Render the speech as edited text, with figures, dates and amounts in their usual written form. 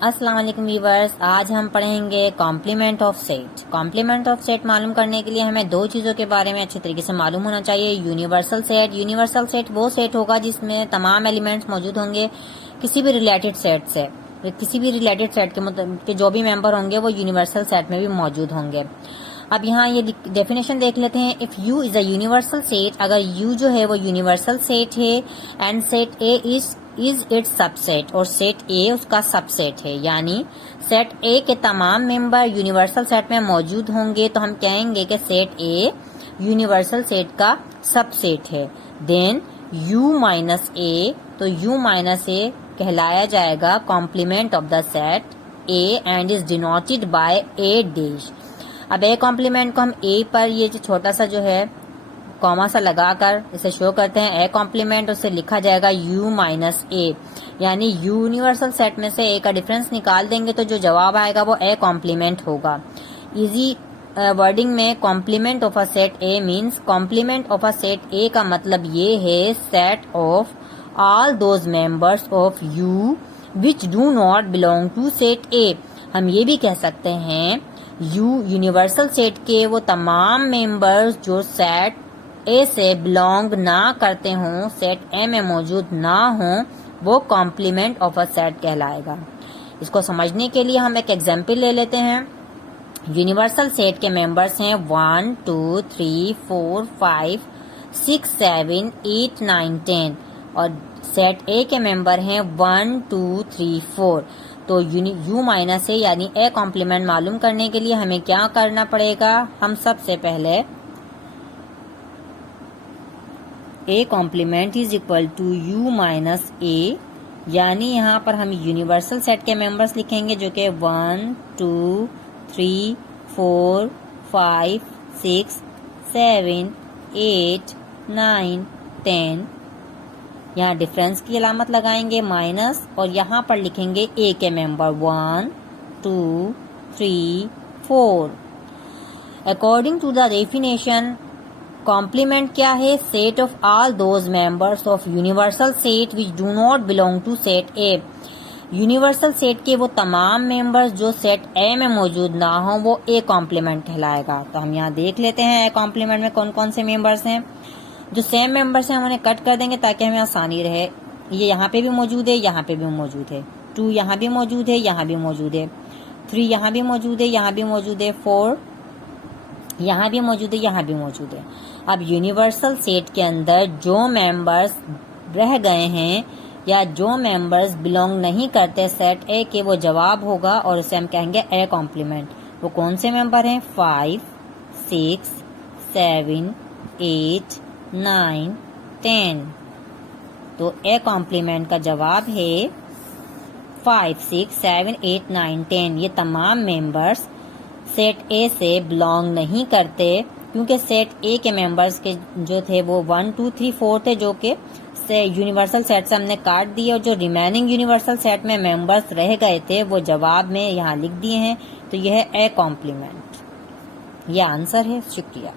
अस्सलाम वालेकुम व्यूवर्स, आज हम पढ़ेंगे complement of set. Complement of set मालूम करने के लिए हमें दो चीज़ों के बारे में अच्छे तरीके से मालूम होना चाहिए। यूनिवर्सल सेट, यूनिवर्सल सेट वो सेट होगा जिसमें तमाम एलिमेंट्स मौजूद होंगे किसी भी रिलेटेड सेट से। किसी भी रिलेटेड सेट के जो भी मेंबर होंगे वो यूनिवर्सल सेट में भी मौजूद होंगे। अब यहाँ ये डेफिनेशन देख लेते हैं। If U is a universal set, अगर U जो है वो यूनिवर्सल सेट है and set A is it's subset, और सेट A उसका सबसेट है, यानी सेट A के तमाम मेंबर यूनिवर्सल सेट में मौजूद होंगे तो हम कहेंगे कि सेट A यूनिवर्सल सेट का सबसेट है। देन U माइनस A, तो U माइनस A कहलाया जाएगा complement of the set A and is denoted by A dash. अब A कॉम्प्लीमेंट को हम A पर ये जो छोटा सा जो है कॉमा सा लगाकर इसे शो करते हैं। A कॉम्प्लीमेंट, उसे लिखा जाएगा U माइनस A, यानी यूनिवर्सल सेट में से A का डिफरेंस निकाल देंगे तो जो जवाब आएगा वो A कॉम्प्लीमेंट होगा। इजी वर्डिंग में complement of a set A means complement of a set A का मतलब ये है set of all those members of U which do not belong to set A। हम ये भी कह सकते हैं यूनिवर्सल सेट के वो तमाम मेंबर्स जो सेट A से बिलोंग ना करते हों, सेट A में मौजूद ना हों, वो कॉम्प्लीमेंट ऑफ अ सेट कहलाएगा। इसको समझने के लिए हम एक एग्जाम्पल ले लेते हैं। यूनिवर्सल सेट के मेंबर्स हैं 1 2 3 4 5 6 7 8 9 10, और सेट A के मेंबर हैं 1 2 3 4। तो U माइनस A यानी A कॉम्प्लीमेंट मालूम करने के लिए हमें क्या करना पड़ेगा? हम सबसे पहले A complement is equal to U minus A, यानी यहाँ पर हम यूनिवर्सल सेट के मेंबर्स लिखेंगे जो कि 1 2 3 4 5 6 7 8 9 10। यहाँ डिफरेंस की अलामत लगाएंगे माइनस, और यहाँ पर लिखेंगे A के member 1 2 3 4। According to the definition, complement क्या है? Set of all those members of universal set which do not belong to set A। Universal set के वो तमाम मेंबर्स जो सेट A में मौजूद ना हो वो A कॉम्प्लीमेंट कहलाएगा। तो हम यहाँ देख लेते हैं A कॉम्प्लीमेंट में कौन कौन से मेंबर्स हैं। जो सेम मेंबर्स हैं हम उन्हें कट कर देंगे ताकि हमें आसानी रहे। ये यहाँ पे भी मौजूद है, यहाँ पे भी मौजूद है, 2 यहाँ भी मौजूद है, यहाँ भी मौजूद है, 3 यहाँ भी मौजूद है, यहाँ भी मौजूद है, 4 यहाँ भी मौजूद है, यहाँ भी मौजूद है। अब यूनिवर्सल सेट के अंदर जो मेंबर्स रह गए हैं या जो मेंबर्स बिलोंग नहीं करते सेट A के, वो जवाब होगा और उसे हम कहेंगे A कॉम्प्लीमेंट। वो कौन से मेंबर हैं? 5 6 7 8 9 10। तो A कॉम्प्लीमेंट का जवाब है 5 6 7 8 9 10। ये तमाम मेंबर्स सेट A से बिलोंग नहीं करते क्योंकि सेट A के मेंबर्स के जो थे वो 1 2 3 4 थे, जो कि यूनिवर्सल सेट से हमने काट दिए, और जो रिमेनिंग यूनिवर्सल सेट में मेंबर्स रह गए थे वो जवाब में यहाँ लिख दिए हैं। तो यह है A कॉम्प्लीमेंट। यह आंसर है। शुक्रिया।